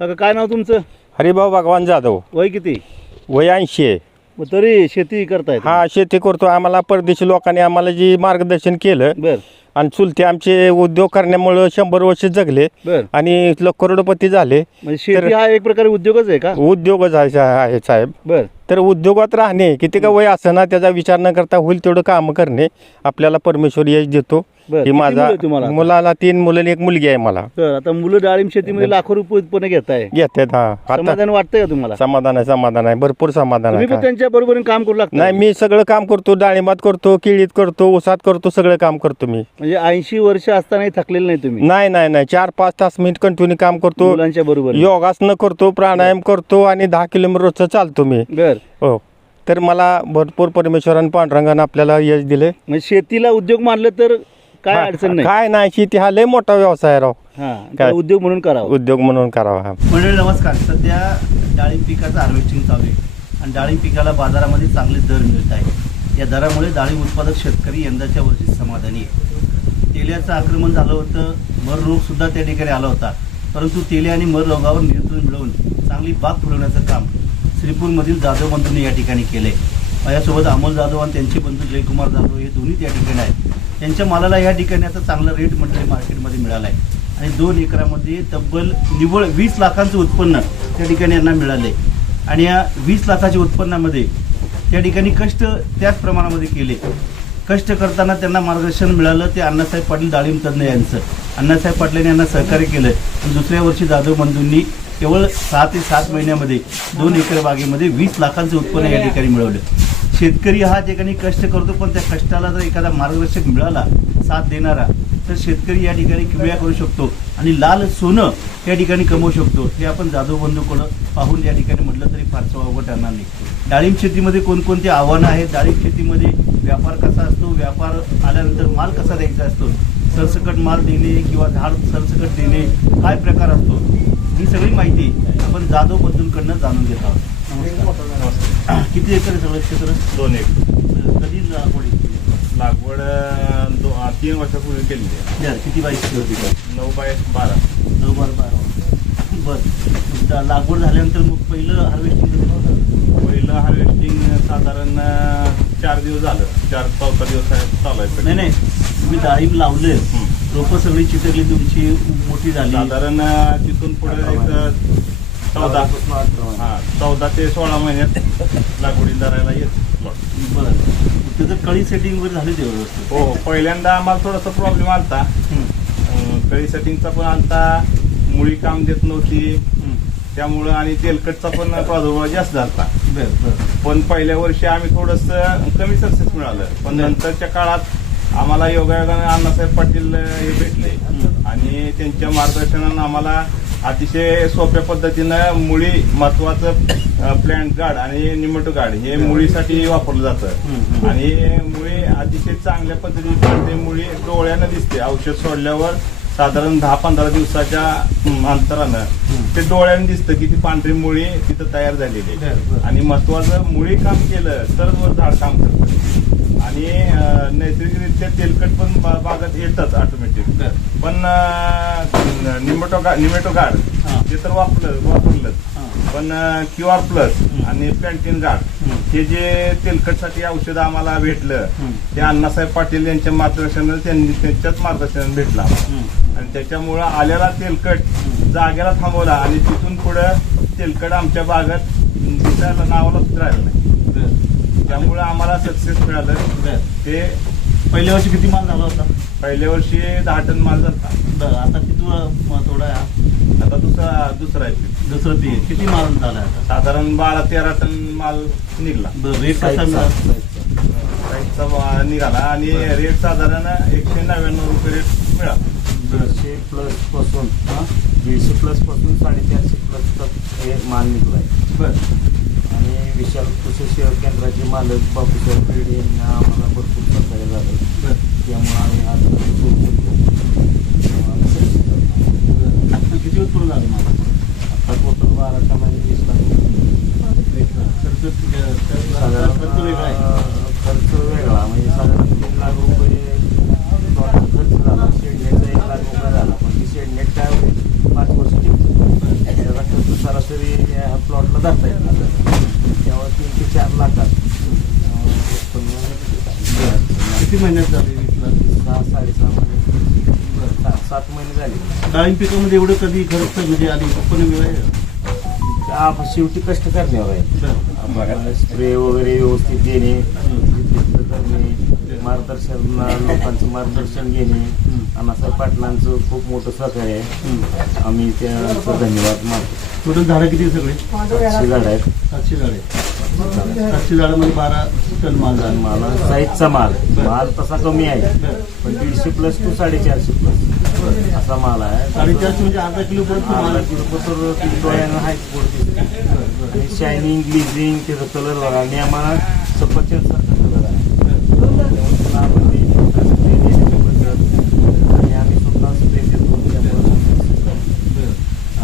काका काय नाव तुमचं? हरिभाऊ भगवान जाधव. वय किती? वय ऐंशी आहे. मग तरी शेती करतायत हा शेती करतो. आम्हाला परदेशी लोकांनी आम्हाला जी मार्गदर्शन केलं बर. आणि चुलते आमचे उद्योग करण्यामुळं शंभर वर्ष जगले. बर. आणि लोक करोडपती झाले. म्हणजे शेती हा एक प्रकारे उद्योगच आहे का? उद्योगच आहे आहे साहेब. बर. तर उद्योगात राहणे किती का वय असं ना त्याचा विचार न करता होईल तेवढं काम करणे आपल्याला परमेश्वर यश देतो. बर. किती माझा मुलं आहेत तुम्हाला मुलाला तीन मुलं आणि एक मुलगी आहे मला. तर आता मुलं डाळिंब शेतीमध्ये लाखो रुपये उत्पन्न घेताय. घेतात हा. आता समाधान वाटतंय का तुम्हाला? समाधान आहे समाधान आहे. भरपूर समाधान तुम्ही आहे पण त्यांच्या बरोबरीने काम करू लागता. नाही मी सगळं काम करतो डाळिंबात करतो केळीत करतो ऊसात करतो सगळं काम करतो मी. म्हणजे ऐंशी वर्ष असतानाही थकलेले नाही तुम्ही? नाही नाही नाही. चार पाच तास मी कंटिन्यू काम करतो. मुलांच्या बरोबर. योगासनं करतो प्राणायाम करतो आणि दहा किलोमीटर रोजचं चालतो मी. बर. हो. तर मला भरपूर परमेश्वरानं पांडुरंगानं आपल्याला यश दिले म्हणजे शेतीला उद्योग मानलं तर काय अडचण नाही. काय नाही शेती हा लय मोठा व्यवसाय आहे राव. हा त्याला उद्योग म्हणून करावा. उद्योग म्हणून करावा हा. मंडळी नमस्कार. सध्या डाळिंब पिकाचं हार्वेस्टिंग चालू आहे. आणि डाळिंब पिकाला बाजारामध्ये चांगले दर मिळत आहे या दरामुळे डाळिंब उत्पादक शेतकरी यंदाच्या वर्षी समाधानी आहे तेल्याचं आक्रमण झालं होतं. मर रोग सुद्धा त्या ठिकाणी आला होता. परंतु तेले आणि मर रोगावर नियंत्रण मिळवून चांगली बाग फुलवण्याचं काम श्रीपूरमधील जाधव बंधूंनी या ठिकाणी केलंय. माझ्यासोबत अमोल जाधव आणि त्यांचे बंधू जयकुमार जाधव हे दोन्ही त्या ठिकाणी आहेत. त्यांच्या मालाला या ठिकाणी आता चांगला रेट मंडळी मार्केटमध्ये मिळाला आहे आणि दोन एकरामध्ये तब्बल निव्वळ वीस लाखांचं उत्पन्न त्या ठिकाणी यांना मिळाले आणि या वीस लाखाच्या उत्पन्नामध्ये त्या ठिकाणी कष्ट त्याच प्रमाणामध्ये केले. कष्ट करताना त्यांना मार्गदर्शन मिळालं ते अण्णासाहेब पाटील डाळिंब तज्ञ यांचं. अण्णासाहेब पाटलांनी यांना सहकार्य केलं. आणि दुसऱ्या वर्षी जाधव बंधूंनी केवळ सहा ते सात महिन्यामध्ये दोन एकर बागेमध्ये वीस लाखांचं उत्पन्न या ठिकाणी मिळवलं. शेतकरी हा ठिकाणी कष्ट करतो पण त्या कष्टाला जर एखादा मार्गदर्शक मिळाला साथ देणारा तर शेतकरी या ठिकाणी किमया करू शकतो आणि लाल सोनं या ठिकाणी कमवू शकतो. हे आपण जाधव बंधूकडं पाहून या ठिकाणी म्हटलं तरी फारसं वावगं ठरणार नाही. डाळिंब शेतीमध्ये कोणकोणती आव्हानं आहेत? डाळिंब शेतीमध्ये व्यापार कसा असतो? व्यापार आल्यानंतर माल कसा द्यायचा असतो? सरसकट माल देणे किंवा झाड सरसकट देणे काय प्रकार असतो? ही सगळी माहिती आपण जाधव बंधूंकडनं जाणून घेत आहोत. किती एकर सगळं क्षेत्र? दोन एक कधी लागवड केली? लागवड दो तीन वर्षापूर्वी केलेली आहे. किती बाईक होती नऊ बाय बारा. नऊ बार. बारा. बर लागवड झाल्यानंतर मग पहिलं हार्वेस्टिंग कधी होतं? पहिलं हार्वेस्टिंग साधारण चार दिवस झालं. चार चौथा दिवस आहे चालू आहे नाही नाही. तुम्ही डाळिंब लावले. रोपं सगळी चिटकली तुमची मोठी झाली. साधारण तिथून पुढे एक चौदा. हा चौदा ते सोळा महिन्यात लागवडी धरायला येत. बरं. त्याचं कळी सेटिंग वगैरे झाली ते व्यवस्थित. हो पहिल्यांदा आम्हाला थोडासा प्रॉब्लेम आलता. कळी सेटिंगचा पण आलता. मुळी काम देत नव्हती. हं. त्यामुळं आणि तेलकटचा पण प्रादुर्भाव जास्त झाला पण पहिल्या वर्षी आम्ही थोडस कमी सक्सेस मिळालं पण. नंतरच्या काळात आम्हाला योगायोगाने अण्णासाहेब पाटील हे भेटले. आणि त्यांच्या मार्गदर्शनानं आम्हाला अतिशय सोप्या पद्धतीनं मुळी महत्वाचं प्लॅन्ट गार्ड आणि निमटो गार्ड हे मुळीसाठी वापरलं जातं. आणि मुळी अतिशय चांगल्या पद्धतीने मुळी डोळ्यानं दिसते औषध सोडल्यावर साधारण दहा पंधरा दिवसाच्या अंतरानं. ते डोळ्यानं दिसतं की ती पांढरी मुळी तिथं तयार झालेली आहे. आणि महत्वाचं मुळी काम केलं तरच वर झाड काम करतं आणि नैसर्गिकरित्या तेलकट पण बागात येतात ऑटोमॅटिक. पण निमेटो निमेटो गार्ड. ते तर वापरलं वापरलं हां. पण क्यू आर प्लस. आणि प्लॅन्टिन गार्ड हं. जे तेलकटसाठी औषध आम्हाला भेटलं. ते अण्णासाहेब पाटील यांच्या मार्गदर्शनानं त्यांनी त्यांच्याच मार्गदर्शनानं भेटलं. आणि त्याच्यामुळं आलेला तेलकट. जागेला थांबवला आणि तिथून पुढं तेलकट आमच्या बागात दिसायला नावाला सुद्धा राहिलं नाही. त्यामुळं आम्हाला सक्सेस मिळालं. ते पहिल्या वर्षी किती माल झाला होता पहिल्या वर्षी दहा टन माल जाता बरं आता किती थोडा? आता दुसरा दुसरा आहे पीक. दुसरं ते किती माल झाला आता साधारण बारा तेरा टन माल निघला रेट कसा निघाला आणि रेट साधारण एकशे नव्याण्णव रुपये रेट मिळाला दीडशे प्लसपासून हां? दीडशे प्लसपासून साडेचारशे प्लस तक हे माल निघलाय. बरं. आणि विशाल कृषी सेवा केंद्राचे मालक बापूसाहेब पेढे यांना आम्हाला भरपूर सहकार्य झालं. बरं. त्यामुळे आम्ही आज किती उत्पन्न झालं मला? आता टोटल बारा टनाचे वीस लाख रुपये. खर्च खर्च साधारण खर्च वेगळा आहे अं, खर्च वेगळा म्हणजे साधारण तीन लाख रुपये टोटल खर्च झाला शेडनेटचा एक लाख रुपये झाला पण ती शेडनेट काय होईल पाच वर्ष टिकते त्याचा खर्च सरासरी या प्लॉटला धरता येत नाही तेव्हा तीन ते चार लाखात अं, उत्पन्न निघते. किती महिन्यात झाले वीसला सहा साडेसहा महिने सहा- सात महिने डाळिंब पिकामध्ये एवढं कधी खर्च म्हणजे आधी उत्पन्न मिळालं आप- शेवटी कष्ट करण्यावर आहे. स्प्रे वगैरे व्यवस्थित देणे करणे मार्गदर्शन लोकांचं मार्गदर्शन घेणे अण्णासाहेब पाटलांचं खूप मोठं सहकार्य आहे. आम्ही त्यांचं धन्यवाद मानतो. टोटल झाडं किती सगळे? सातशे झाड आहेत. सातशे झाडे सातशे झाडामध्ये बारा टन माल झाला. मला साईजचा माल. माल तसा कमी आहे. पण दीडशे प्लस टू साडेचारशे प्लस. असा माल आहे. साडेचारशे म्हणजे अर्धा किलो अर्धा किलो डोळ्यानं हाय आणि शायनिंग ग्लिझिंग त्याचा कलर बघा. आणि आम्हाला सफरचंद सारखा कलर आहे. आणि आम्ही स्वतः स्प्रे देतो. त्यामुळे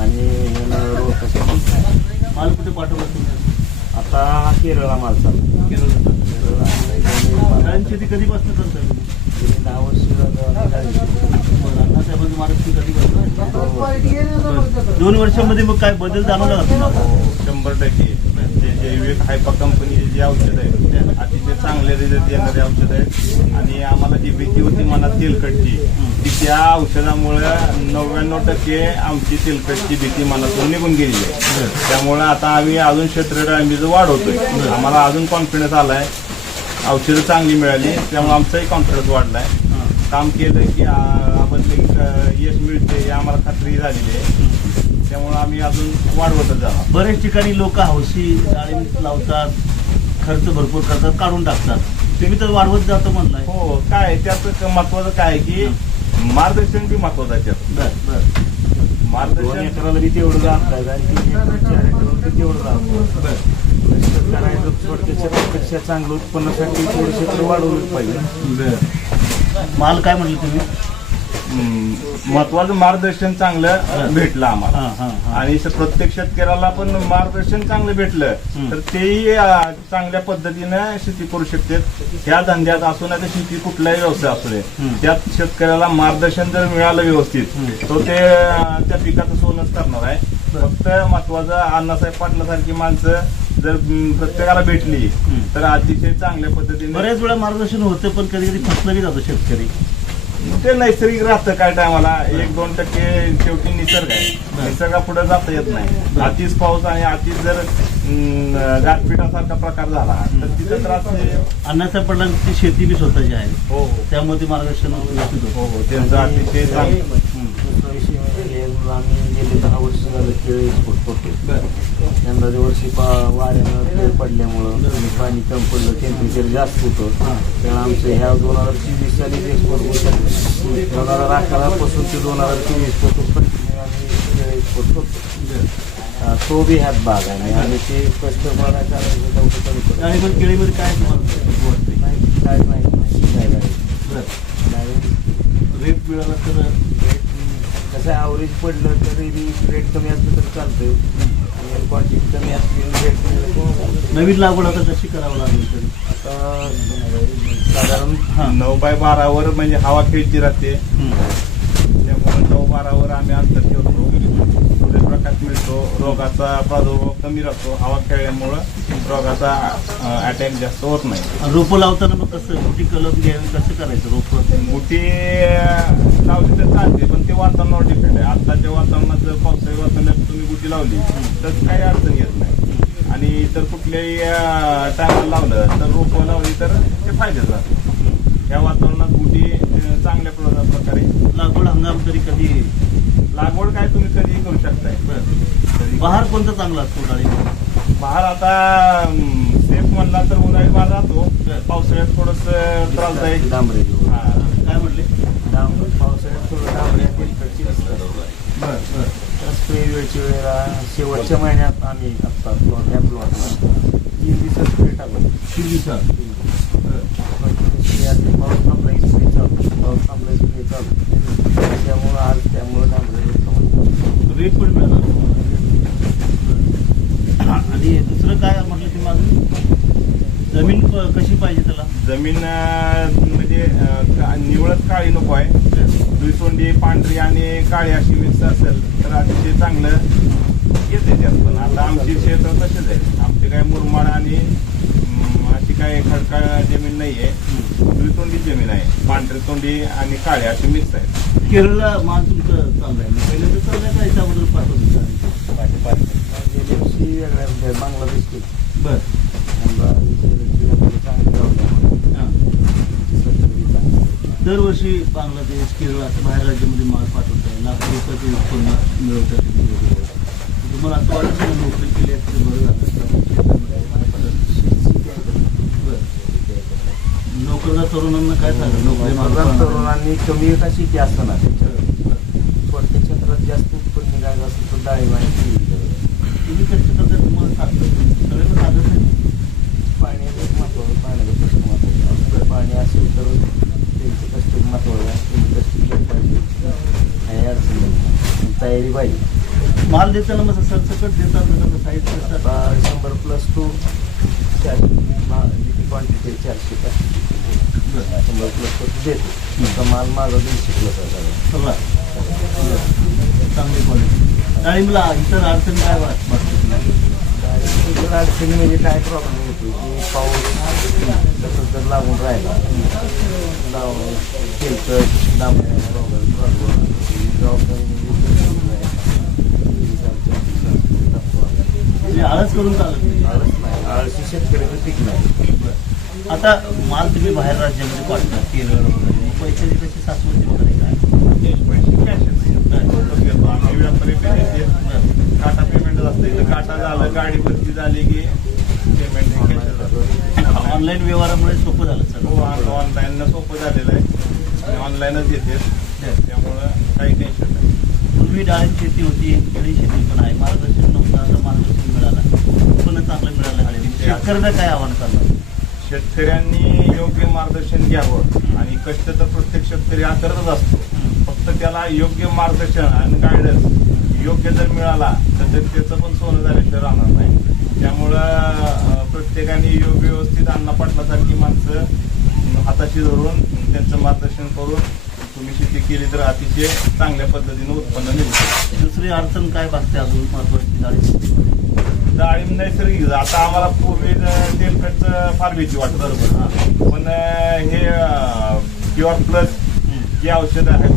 आणि माल कुठे पाठवला तुम्ही? आता हा केरळला माल चालू केरळला आणि कधीपासून दहा वर्ष महाराष्ट्र कधीपासून दोन वर्षामध्ये मग काय बदल जाणवला का तुम्हाला? शंभर टक्के. जैविक हायपा कंपनीचे जे औषध आहे अतिशय चांगले रिझल्ट देणारे औषध आहे आणि आम्हाला जी भीती होती मनात तेलकटची ती त्या औषधामुळे नव्याण्णव टक्के आमची तेलकटची भीती मनातून निघून गेलेली आहे. त्यामुळे आता आम्ही अजून क्षेत्र डाळिंबीचं वाढवतोय. आम्हाला अजून कॉन्फिडन्स आलाय. औषधं चांगली मिळाली त्यामुळे आमचाही कॉन्फिडन्स वाढलाय. काम केलं की यश मिळते हे आम्हाला खात्री झालेली आहे. त्यामुळे आम्ही अजून वाढवतच जाणार. बरेच ठिकाणी लोक हौशी डाळिंब लावतात खर्च भरपूर करतात काढून टाकतात. तुम्ही तर वाढवत जातो म्हणलाय. हो काय त्यात महत्वाचं काय की मार्गदर्शन बी महत्वाचं आहे त्यात. बर बर. दोन मार्गदर्शन बी तेवढं जात कष्ट करायचं चांगलं उत्पन्नासाठी थोडं क्षेत्र वाढवलं पाहिजे. माल काय म्हटलं तुम्ही? महत्वाचं मार्गदर्शन चांगलं भेटलं आम्हाला आणि प्रत्येक शेतकऱ्याला पण मार्गदर्शन चांगलं भेटलं. तर तेही चांगल्या पद्धतीनं शेती करू शकतात ह्या धंद्यात असू नाही तर शेती कुठलाही व्यवसाय असू दे. त्यात शेतकऱ्याला मार्गदर्शन जर मिळालं व्यवस्थित हम्म. तो त्या पिकाचं सोनच करणार आहे. फक्त महत्वाचं अण्णासाहेब पाटलासारखी माणसं जर प्रत्येकाला भेटली. तर अतिशय चांगल्या पद्धतीने बऱ्याच वेळा मार्गदर्शन होतं पण कधी कधी फसलं जातो शेतकरी ते नैसर्गिक राहतं काय टायमाला? एक दोन टक्के शेवटी निसर्ग आहे. निसर्गा पुढे जाता येत नाही. अतिच पाऊस आणि अतिच जर अं, गाठपिटासारखा प्रकार झाला तर तिथं त्रास हे- अण्णासाहेब पाटलांची शेती बी स्वतःची आहे. हो हो. त्यामुळे ते मार्गदर्शन हो होतं. हो त्यांचं अतिशय गेले दहा वर्ष झालं केळी एक्सपोर्ट करतो यंदाच्या वर्षी पा वाऱ्यानं केळ पडल्यामुळं आणि पाणी कमी पडलं टेम्परेचर जास्त होतं. त्यामुळे आमचं ह्या दोन हजार चोवीस साली एक्सपोर्ट होतं दोन हजार अकरापासून ते दोन हजार चोवीसपासून कंटिन्यू आम्ही केळ एक्सपोर्ट करतो तो बी ह्यात भाग आहे आणि ते आणि मग केळीमध्ये काय नाही काय नाही काय नाही. रेट मिळाला तर कसं ॲव्हरेज पडलं तरी बी रेट कमी असलं तर चालतं क्वांटिटी कमी असली रेट नवीन लागवड आता कशी करावं लागेल तरी? आता साधारण हा. नऊ बाय बारावर म्हणजे हवा खेळती राहते. त्यामुळे नऊ बारावर आम्ही मिळतो रोगाचा प्रादुर्भाव कमी राहतो. हवा खेळल्यामुळं रोगाचा अटॅक जास्त होत नाही. रोपं लावताना मग कसं? मोठी कलम घ्यावी कसं करायचं रोपं? मुठी लावली तर चालते पण ते वातावरणावर डिपेंड आहे. आताच्या वातावरणात जर पावसाळी वातावरणात तुम्ही गुटी लावली तर काही अडचण येत नाही. आणि इतर कुठल्याही टायमाला लावलं तर रोपं लावली तर ते फायद्याचं राहतं. या वातावरणात गुटी चांगल्या प्र- प्रकारे लागवड हंगाम तरी कधी लागवड काय तुम्ही कधीही करू शकताय कधी- बहार कोणता चांगला असतो डाळिंब बहार आता सेफ म्हणला तर उन्हाळी बहार राहतो. पावसाळ्यात थोडस त्रास जाईल डांबरे हा. काय म्हटले? पावसाळ्यात थोडं डांबरे वेळच्या वेळेला शेवटच्या महिन्यात आम्ही प्लॉटला तीन दिवसात स्प्रे टाकलो तीन दिवसात पाऊस थांबला की स्प्रे चालू पाऊस थांबला की स्प्रे चालू त्यामुळं आज त्यामुळं डांबरे रेट पण मिळाला आणि दुसरं काय म्हटलं तुम्ही माझं जमीन प- कशी पाहिजे त्याला जमीन म्हणजे निवळत काळी नको आहे. दुईसोंडी पांढरी आणि काळी अशी मिक्स असेल तर अतिशय चांगलं येते त्यात. पण पण तसेच आहे. आमचे काय मुरमाड आणि अशी काय खडकाळ जमीन नाहीये. तोंडी जमीन आहे. पांढरी तोंडी आणि काळी अशी मिक्स आहे. केरळला माल तुमचं चाललाय मग पहिल्यांदा चाललाय गेल्या वर्षी वेगळ्या म्हणजे बांगलादेश बर. चांगली गावली हां सत्तर चांगली दरवर्षी बांगलादेश केरळ असं बाहेर राज्यामध्ये माल पाठवत आहे लाखो रुपयाचे उत्पन्न मिळवतात. तुम्हाला असं वाटतं का नोकरी केली असते बरं झालं. नोकरदार तरुणांना काय सांगा नोकरी तरुणांनी कमी एका शेती असताना त्याच्या. थोडक्या क्षेत्रात जास्त उत्पन्न निघायचं असेल तर केळी करायचं. तुम्ही कष्ट करता तुम्हाला सांगतो सगळे पण आदर्श आहे. पाण्याचं महत्वाचं पाण्याचं कष्ट महत्वाचं पाणी असेल तर महत्वाचं पाहिजे. काही अडचण नाही. तयारी पाहिजे. माल देताना मग सरसकट देतात ना कसं? साईज शंभर प्लस टू चारशे किती क्वांटिटी आहे? चारशे शंभर प्लस टू देतो. आता माल माझा दीडशे प्लस आहे चांगली क्वालिटी डाळिंबला इतर अडचण काय वाट वाटते अडचणी म्हणजे काय प्रॉब्लेम की पाऊस तसं जर लागून राहिला लाव तेलकट डांबऱ्या वगैरे प्रॉब्लेम जबाबदारी आळस करून चालत नाही आळस नाही आळशी शेतकऱ्याचं पीक नाही आता माल तुम्ही बाहेर राज्यामध्ये पाठवता केरळ वगैरे पैशाची कशी सासवडची वगैरे काय? पैसे कॅश आम्ही व्यापारी पेमेंट काटा पेमेंट असतं. इथं काटा झालं गाडी भरती झाली की पेमेंट ऑनलाईन व्यवहारामुळे सोपं झालं हो सर ऑनलाईन सोपं झालेलं आहे. आणि ऑनलाईनच येते. त्यामुळं काही टेन्शन नाही. पूर्वी डाळिंब शेती होती केळी शेती पण आहे. मार्गदर्शन नव्हतं आता मार्गदर्शन मिळालं. उत्पन्न चांगलं मिळालं. शेतकऱ्यांना काय आव्हान करणार? शेतकऱ्यांनी योग्य मार्गदर्शन घ्यावं. आणि कष्ट तर प्रत्येक शेतकरी हा करतच असतो फक्त त्याला योग्य मार्गदर्शन आणि गायडन्स योग्य जर मिळाला तर त्याचं पण सोनं झाल्याशिवाय राहणार नाही. त्यामुळं प्रत्येकाने योग्य व्यवस्थित अण्णा पाटलासारखी माणसं हाताशी धरून त्यांचं मार्गदर्शन करून तुम्ही शेती केली तर अतिशय चांगल्या पद्धतीने उत्पन्न मिळू शकतं दुसरी अडचण काय भासते अजून महत्वाची? शेतीमध्ये डाळिंब नैसर्गिक. आता आम्हाला पूर्वी तेलकटचं फार भीती वाटत बरोबर हा. पण हे प्युअर प्लस. जे औषध आहे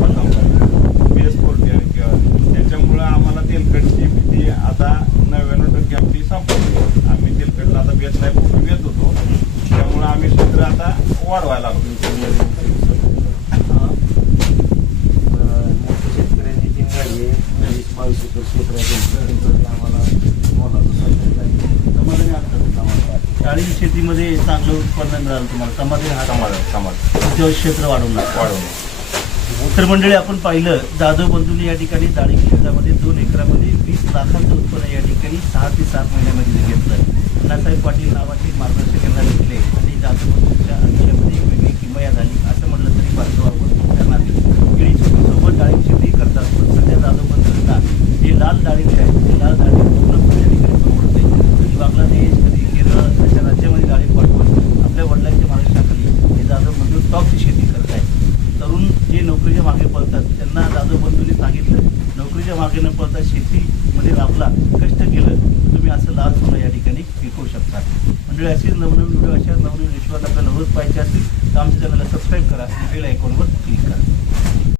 त्याच्यामुळं आम्हाला तेलकटची भीती आता नव्याण्णव टक्के आपली संपली. आम्ही तेलकटला आता बेस नाही पूर्वी येत होतो. त्यामुळं आम्ही क्षेत्र आता वाढवायला डाळिंब शेतीमध्ये चांगलं उत्पन्न मिळालं तुम्हाला. समाधानी हा समाज समाज क्षेत्र वाढवणार वाढवणं तर मंडळी आपण पाहिलं जाधव बंधूंनी या ठिकाणी डाळिंब क्षेत्रामध्ये दोन एकरामध्ये वीस लाखांचं उत्पन्न या ठिकाणी सहा ते सात महिन्यामध्ये घेतलं अण्णासाहेब पाटील नावाचे मार्गदर्शक यांना भेटले आणि जाधव बंधूंच्या आयुष्यामध्ये एक वेगळी किमया झाली असं म्हटलं तरी फारसं आपण. करणार केळी सोबत डाळी शेती करतात पण सध्या जाधव बंधूंना हे लाल डाळीचे आहे